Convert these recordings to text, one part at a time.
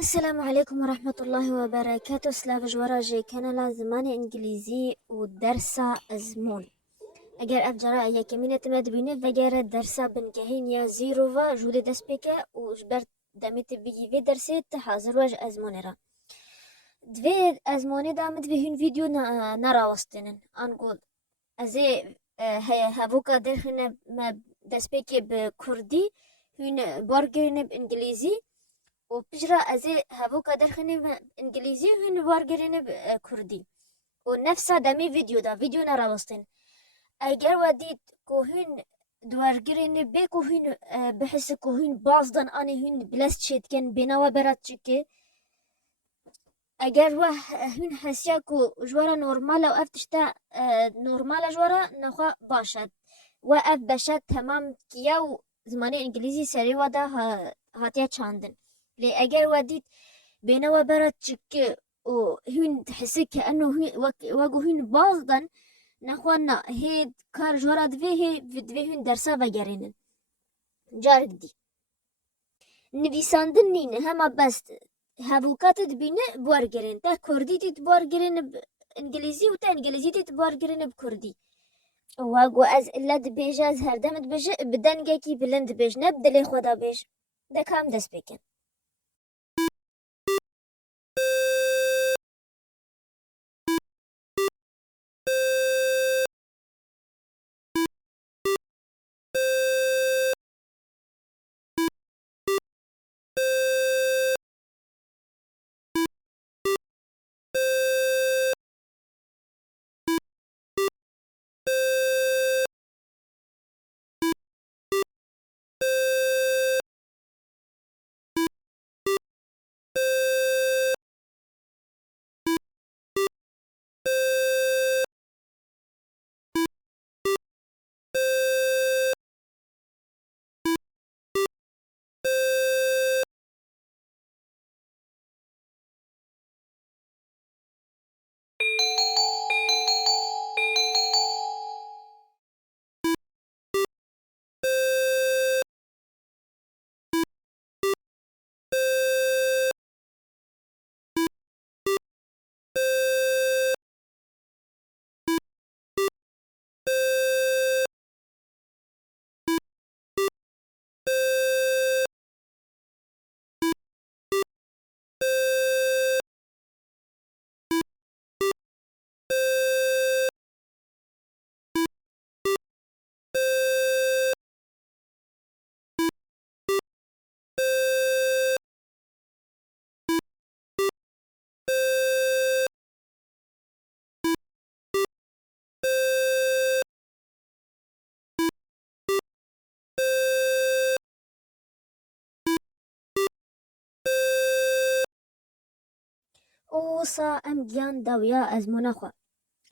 السلام عليكم ورحمة الله وبركاته. سلاف جوراجي كان زماني انجليزي ودرس ازمون اگر افجرا يا كمينة تمد بينه فجر درس بنكهين يا زيروفا جودي دسبيكا وجبرت دمت بيجي في درسيت حاضر واج ازمونيرا دوی ازموني دامت بهين فيديو نرا وستنن انقول ازي هاوكا درخنا ما دسبيكي بكردي هين بارجرين بانجليزي وبجرا ازي هاوكا درخني انجليزي وهن بارجرين بكردي ونفسا دمي فيديو نرا وستن اگر ودید کوهن دوارگرین به کوهن بحس کوهن بازدن آنی هن بلست شد کن بناوا برات چکه اگر و هن حسیا کو جوارا نورمال و افتشتا نورمال جوارا نخوا باشد و اف بشد تمام کیا و زمانی انگلیزی سری ودا هاتیا چاندن لی اگر ودید بناوا برات چکه و هن تحسي كأنه وقو هن بازدن نخوانا هي کار جورا دوی هن درسا وگرینن جارک دی نویساندن نین هما بست هاوکات دبینه بوارگرین تا کردی تیت بوارگرین انگلیزی و تا انگلیزی تیت بوارگرین بکردی واگو از الا دبیج از هر دمت بيج بدنگه کی بلند بيج نبدلی خدا بيج ده کام دست بکن اوصا ام گیان داویا از مناخوا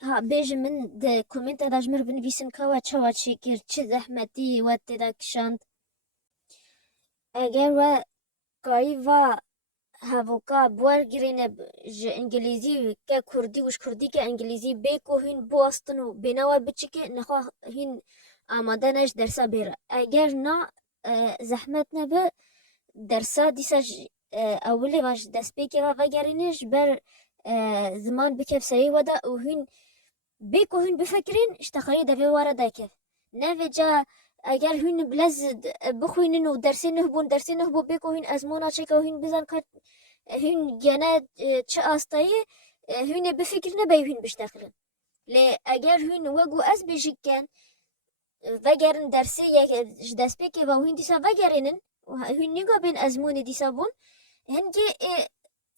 ها بیج من ده کومنت داجمر بنویسم کوا چوا چکر چه زحمتی و تدا کشاند اگر و کاری و هاوکا بوارگرینه ج انگلیزی که کردی وش کردی که انگلیزی بیکو هین بوستن و بناوا بچکه نخوا هین آماده نش درسا بیره اگر نه زحمت نبه درسا دیسا اولی واش دست بیکه و وگرینش بر زمان بکف سری ودا و هین بیکو هین بفکرین اشتخاری دوی وارا داکف نه جا اگر هین بلز بخوینن و درسی نه بون درسی نه بو بیکو هین ازمونا چکه و هین بزن کار هین گنه چه آستایی هین بفکر نبی هین بشتغلن لی اگر هین وگو از بیجیکن وگرن درسی یک دست بیکه و هین دیسا وگرنن هین نگا بین ازمون دیسا بون هنگی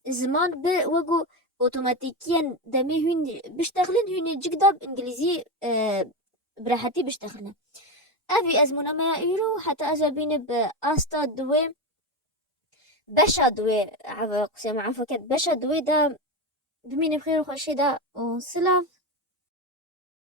زمان به وگو اوتوماتيكيا دمي هن بيشتغلن هن جقداب انجليزي براحتي بيشتغلن ابي ازمونا ما يرو حتى ازابين باستا دوي بشا دوي قسم عفوا كانت بشا دوي دا بمين بخير وخشي دا وسلام